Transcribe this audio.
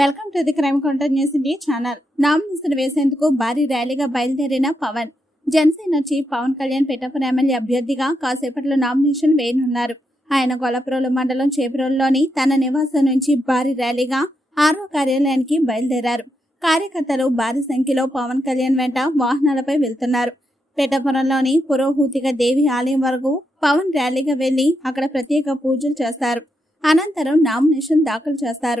Welcome to the crime counter news India channel. Nomination వేసేందుకు భారీ ర్యాలీగా బయలుదేరిన పవన్. జనసేన చీఫ్ పవన్ కళ్యాణ్ పిఠాపురం ఎమ్మెల్యే అభ్యర్థిగా కాసేపట్లో నామినేషన్ వేయనున్నారు. ఆయన గొల్లప్రోలు మండలం చేపురోలులోని తన నివాసం నుంచి భారీ ర్యాలీగా ఆర్ఓ కార్యాలయానికి బయలుదేరారు. కార్యకర్తలు భారీ సంఖ్యలో పవన్ కళ్యాణ్ వెంట వాహనాలపై వెళ్తున్నారు. పిఠాపురంలోని పురోహూతిక దేవి ఆలయం వరకు పవన్ ర్యాలీగా వెళ్ళి అక్కడ ప్రత్యేక పూజలు చేస్తారు. అనంతరం నామినేషన్ దాఖలు చేస్తారు.